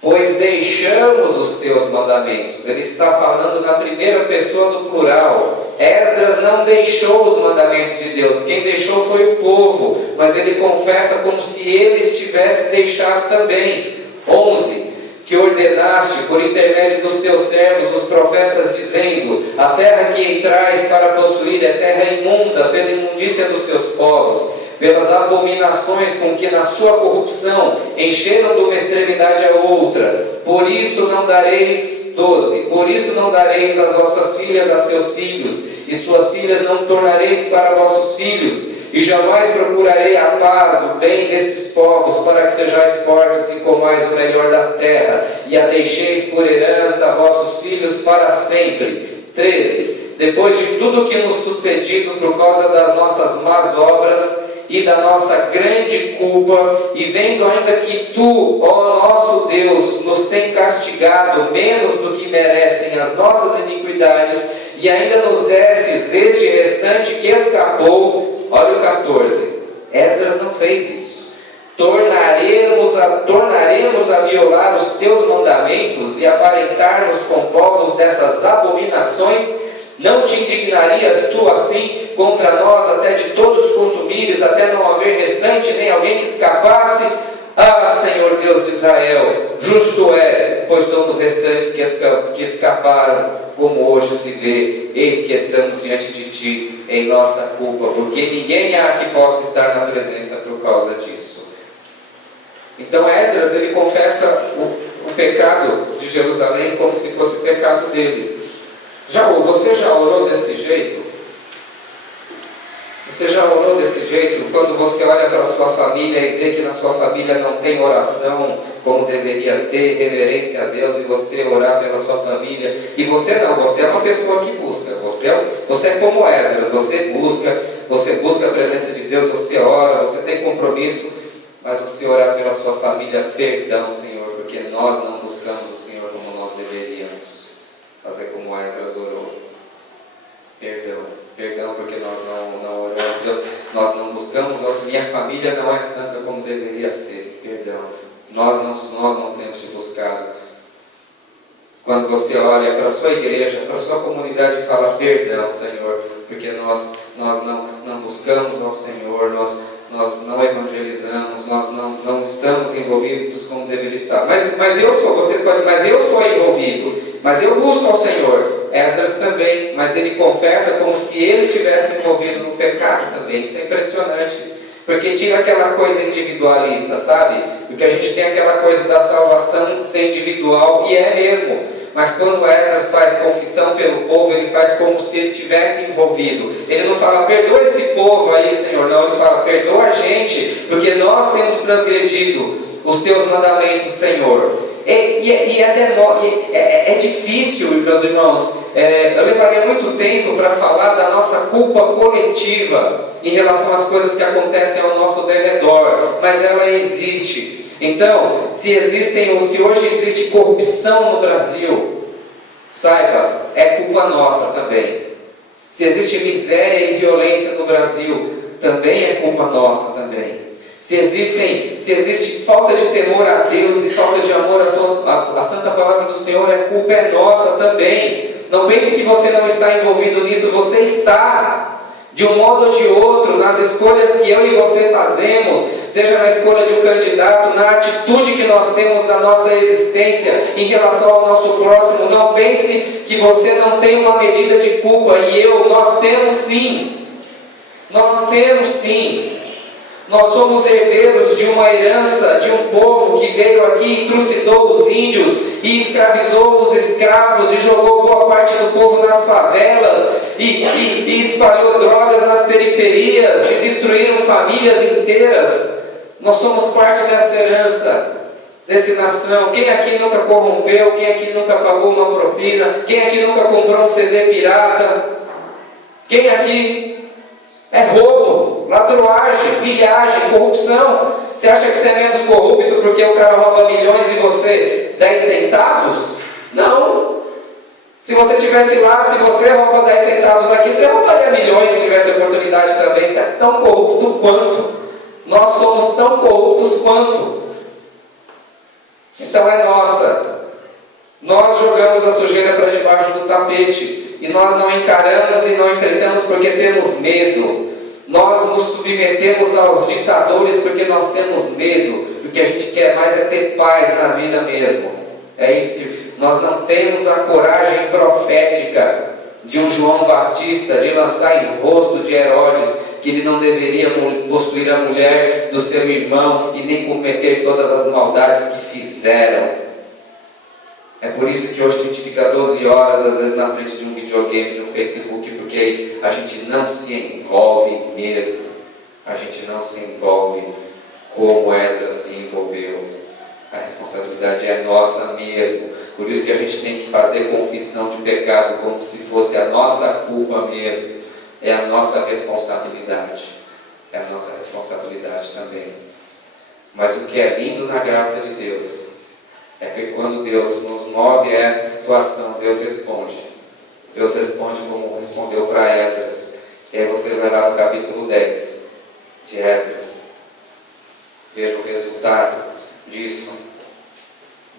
Pois deixamos os teus mandamentos. Ele está falando na primeira pessoa do plural. Esdras não deixou os mandamentos de Deus. Quem deixou foi o povo. Mas ele confessa como se ele estivesse deixado também. 11. Que ordenaste por intermédio dos teus servos, os profetas, dizendo: a terra que entrais para possuir é terra imunda pela imundícia dos teus povos, pelas abominações com que na sua corrupção encheram de uma extremidade a outra. Por isso não dareis, 12, por isso não dareis as vossas filhas a seus filhos, e suas filhas não tornareis para vossos filhos, e jamais procurarei a paz, o bem destes povos, para que sejais fortes e comais o melhor da terra, e a deixeis por herança a vossos filhos para sempre. 13. Depois de tudo que nos sucedido por causa das nossas más obras e da nossa grande culpa, e vendo ainda que Tu, ó nosso Deus, nos tem castigado menos do que merecem as nossas iniquidades, e ainda nos destes este restante que escapou. Olha o 14. Esdras não fez isso. Tornaremos a violar os teus mandamentos e aparentar-nos com povos dessas abominações? Não te indignarias tu assim contra nós, até de todos consumires, até não haver restante, nem alguém que escapasse? Ah, Senhor Deus de Israel, justo é, pois somos restantes que escaparam, como hoje se vê. Eis que estamos diante de Ti em nossa culpa, porque ninguém há que possa estar na presença por causa disso. Então Esdras, ele confessa o pecado de Jerusalém como se fosse o pecado dele. Você já orou desse jeito? Você já orou desse jeito? Quando você olha para a sua família e vê que na sua família não tem oração como deveria ter, reverência a Deus, e você orar pela sua família, e você é uma pessoa que busca, você é como Esdras, você busca a presença de Deus, você ora, você tem compromisso, mas você orar pela sua família, perdão, Senhor, porque nós não buscamos o Senhor como nós deveríamos. Fazer como Esdras orou. Perdão porque nós não oramos, nós não buscamos, minha família não é santa como deveria ser. Perdão. Nós não temos te buscado. Quando você olha para a sua igreja, para a sua comunidade, fala: perdão, Senhor, porque nós não buscamos ao Senhor, nós não evangelizamos, nós não estamos envolvidos como deveria estar. Você pode dizer, mas eu sou envolvido, mas eu busco ao Senhor. Esdras também, mas ele confessa como se ele estivesse envolvido no pecado também. Isso é impressionante, porque tira aquela coisa individualista, sabe? Porque a gente tem aquela coisa da salvação ser individual, e é mesmo. Mas quando Esdras faz confissão pelo povo, ele faz como se ele tivesse envolvido. Ele não fala: perdoa esse povo aí, Senhor. Não, ele fala: perdoa a gente, porque nós temos transgredido os teus mandamentos, Senhor. É difícil, meus irmãos. Eu levaria muito tempo para falar da nossa culpa coletiva em relação às coisas que acontecem ao nosso derredor, mas ela existe. Então, se hoje existe corrupção no Brasil, saiba, é culpa nossa também. Se existe miséria e violência no Brasil, também é culpa nossa também. Se existe falta de temor a Deus e falta de amor à santa palavra do Senhor, a culpa é nossa também. Não pense que você não está envolvido nisso, você está. De um modo ou de outro, nas escolhas que eu e você fazemos, seja na escolha de um candidato, na atitude que nós temos na nossa existência em relação ao nosso próximo, não pense que você não tem uma medida de culpa, nós temos sim. Nós temos sim. Nós somos herdeiros de uma herança, de um povo que veio aqui e trucidou os índios, e escravizou os escravos, e jogou boa parte do povo nas favelas, e espalhou drogas nas periferias, e destruíram famílias inteiras. Nós somos parte dessa herança, dessa nação. Quem aqui nunca corrompeu? Quem aqui nunca pagou uma propina? Quem aqui nunca comprou um CD pirata? Quem aqui... É roubo, ladruagem, pilhagem, corrupção. Você acha que você é menos corrupto porque o cara rouba milhões e você 10 centavos? Não. Se você estivesse lá, se você rouba 10 centavos aqui, você roubaria milhões se tivesse oportunidade também. Você é tão corrupto quanto. Nós somos tão corruptos quanto. Então é nossa. Nós jogamos a sujeira para debaixo do tapete. E nós não encaramos e não enfrentamos porque temos medo. Nós nos submetemos aos ditadores porque nós temos medo. Porque a gente quer mais é ter paz na vida mesmo. É isso que nós não temos a coragem profética de um João Batista de lançar em rosto de Herodes que ele não deveria possuir a mulher do seu irmão e nem cometer todas as maldades que fizeram. É por isso que hoje a gente fica 12 horas, às vezes, na frente de um videogame, de um Facebook, porque a gente não se envolve mesmo. A gente não se envolve como Esdras se envolveu. A responsabilidade é nossa mesmo. Por isso que a gente tem que fazer confissão de pecado como se fosse a nossa culpa mesmo. É a nossa responsabilidade. É a nossa responsabilidade também. Mas o que é lindo na graça de Deus é que quando Deus nos move a essa situação, Deus responde. Deus responde como respondeu para Esdras. E aí você vai lá no capítulo 10 de Esdras. Veja o resultado disso.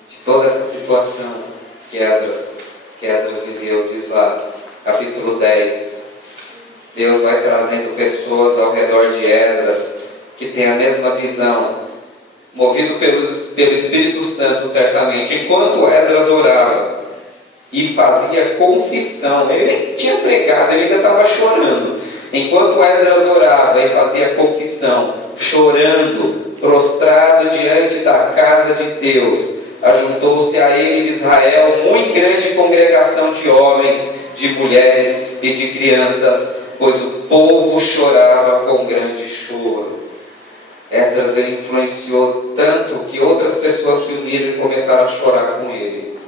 De toda essa situação que Esdras viveu. Diz lá, capítulo 10. Deus vai trazendo pessoas ao redor de Esdras que têm a mesma visão. Movido pelo Espírito Santo, certamente, enquanto Esdras orava e fazia confissão, ele nem tinha pregado, ele ainda estava chorando. Enquanto Esdras orava e fazia confissão, chorando, prostrado diante da casa de Deus, ajuntou-se a ele de Israel muito grande congregação de homens, de mulheres e de crianças, pois o povo chorava com grande choro. Esdras ele influenciou tanto que outras pessoas se uniram e começaram a chorar com ele.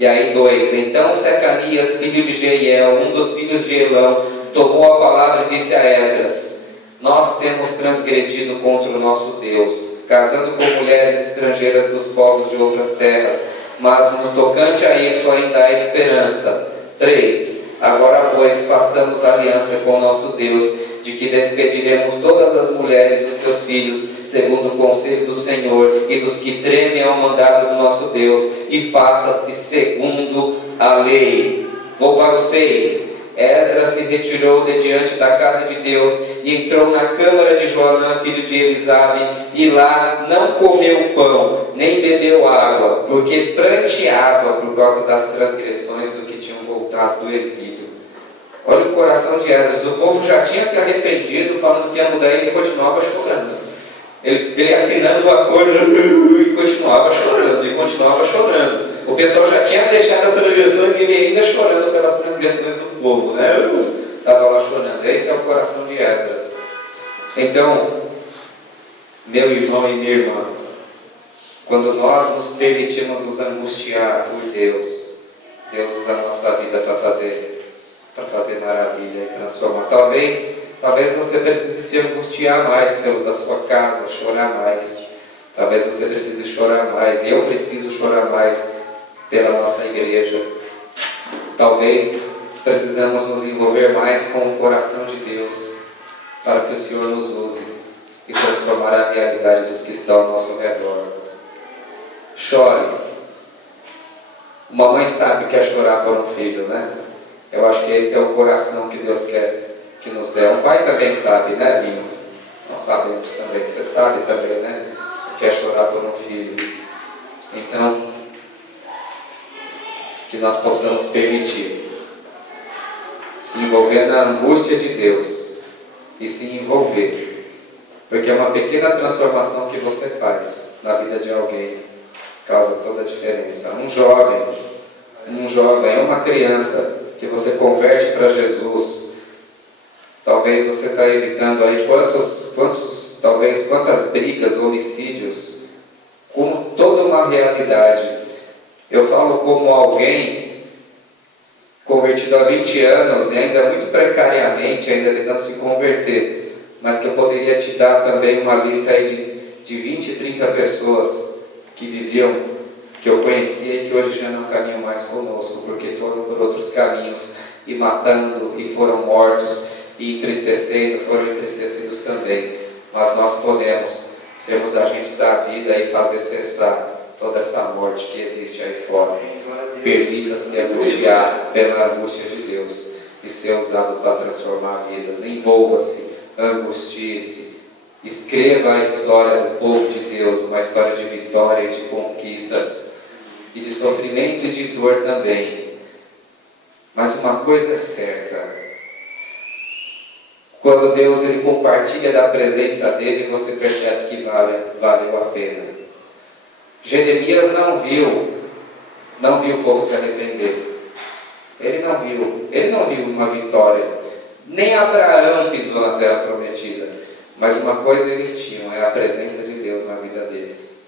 E aí 2, então Secanias, filho de Jeiel, um dos filhos de Elão, tomou a palavra e disse a Esdras: nós temos transgredido contra o nosso Deus, casando com mulheres estrangeiras dos povos de outras terras, mas no tocante a isso ainda há esperança. 3, agora pois façamos aliança com o nosso Deus, de que despediremos todas as mulheres dos seus filhos, segundo o conselho do Senhor e dos que tremem ao mandado do nosso Deus, e faça-se segundo a lei. Vou para o 6. Esdras se retirou de diante da casa de Deus e entrou na câmara de Joanã, filho de Elisabe, e lá não comeu pão, nem bebeu água, porque pranteava por causa das transgressões do que tinham voltado do exílio. Olha o coração de Esdras. O povo já tinha se arrependido, falando que ia mudar, e ele continuava chorando. Ele assinando o acordo e continuava chorando. O pessoal já tinha deixado as transgressões e ele ainda chorando pelas transgressões do povo, né? Estava lá chorando. Esse é o coração de Esdras. Então, meu irmão e minha irmã, quando nós nos permitimos nos angustiar por Deus, Deus usa a nossa vida para fazer maravilha e transformar. Talvez você precise se angustiar mais pelos da sua casa, chorar mais. Talvez você precise chorar mais, e eu preciso chorar mais pela nossa igreja. Talvez precisamos nos envolver mais com o coração de Deus, para que o Senhor nos use e transformar a realidade dos que estão ao nosso redor. Chore. Uma mãe sabe o que é chorar por um filho, né? Eu acho que esse é o coração que Deus quer que nos dê. Um pai também sabe, né, Lino? Nós sabemos também. Você sabe também, né? O que é chorar por um filho. Então, que nós possamos permitir se envolver na angústia de Deus e se envolver, porque é uma pequena transformação que você faz na vida de alguém causa toda a diferença. Um jovem, uma criança que você converte para Jesus, talvez você está evitando aí quantas brigas, homicídios, como toda uma realidade. Eu falo como alguém convertido há 20 anos e ainda muito precariamente, ainda tentando se converter, mas que eu poderia te dar também uma lista aí de 20, 30 pessoas que viviam, que eu conhecia e que hoje já não caminham mais conosco, porque foram por outros caminhos, e matando, e foram mortos, e entristecendo, foram entristecidos também. Mas nós podemos sermos agentes da vida e fazer cessar toda essa morte que existe aí fora. Permita-se angustiar pela angústia de Deus e ser usado para transformar vidas. Envolva-se, angustie-se, escreva a história do povo de Deus, uma história de vitória e de conquistas, e de sofrimento e de dor também. Mas uma coisa é certa: quando Deus ele compartilha da presença dele, você percebe que valeu a pena. Jeremias não viu o povo se arrepender. Ele não viu uma vitória. Nem Abraão pisou na terra prometida. Mas uma coisa eles tinham, é a presença de Deus na vida deles.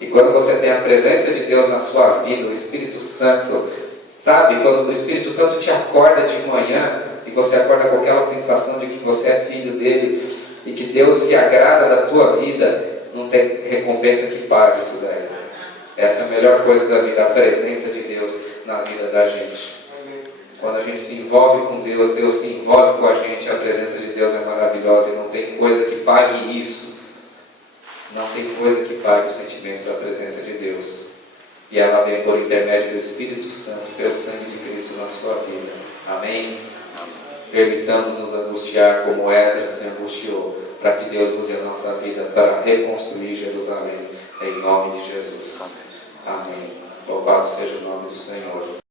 E quando você tem a presença de Deus na sua vida, o Espírito Santo, sabe? Quando o Espírito Santo te acorda de manhã, e você acorda com aquela sensação de que você é filho dele, e que Deus se agrada da tua vida, não tem recompensa que pague isso daí. Essa é a melhor coisa da vida, a presença de Deus na vida da gente. Quando a gente se envolve com Deus, Deus se envolve com a gente, a presença de Deus é maravilhosa e não tem coisa que pague isso. Não tem coisa que pague o sentimento da presença de Deus. E ela vem por intermédio do Espírito Santo, pelo sangue de Cristo na sua vida. Amém? Permitamos nos angustiar como Esdras se angustiou, para que Deus use a nossa vida para reconstruir Jerusalém, em nome de Jesus. Amém. Louvado seja o nome do Senhor.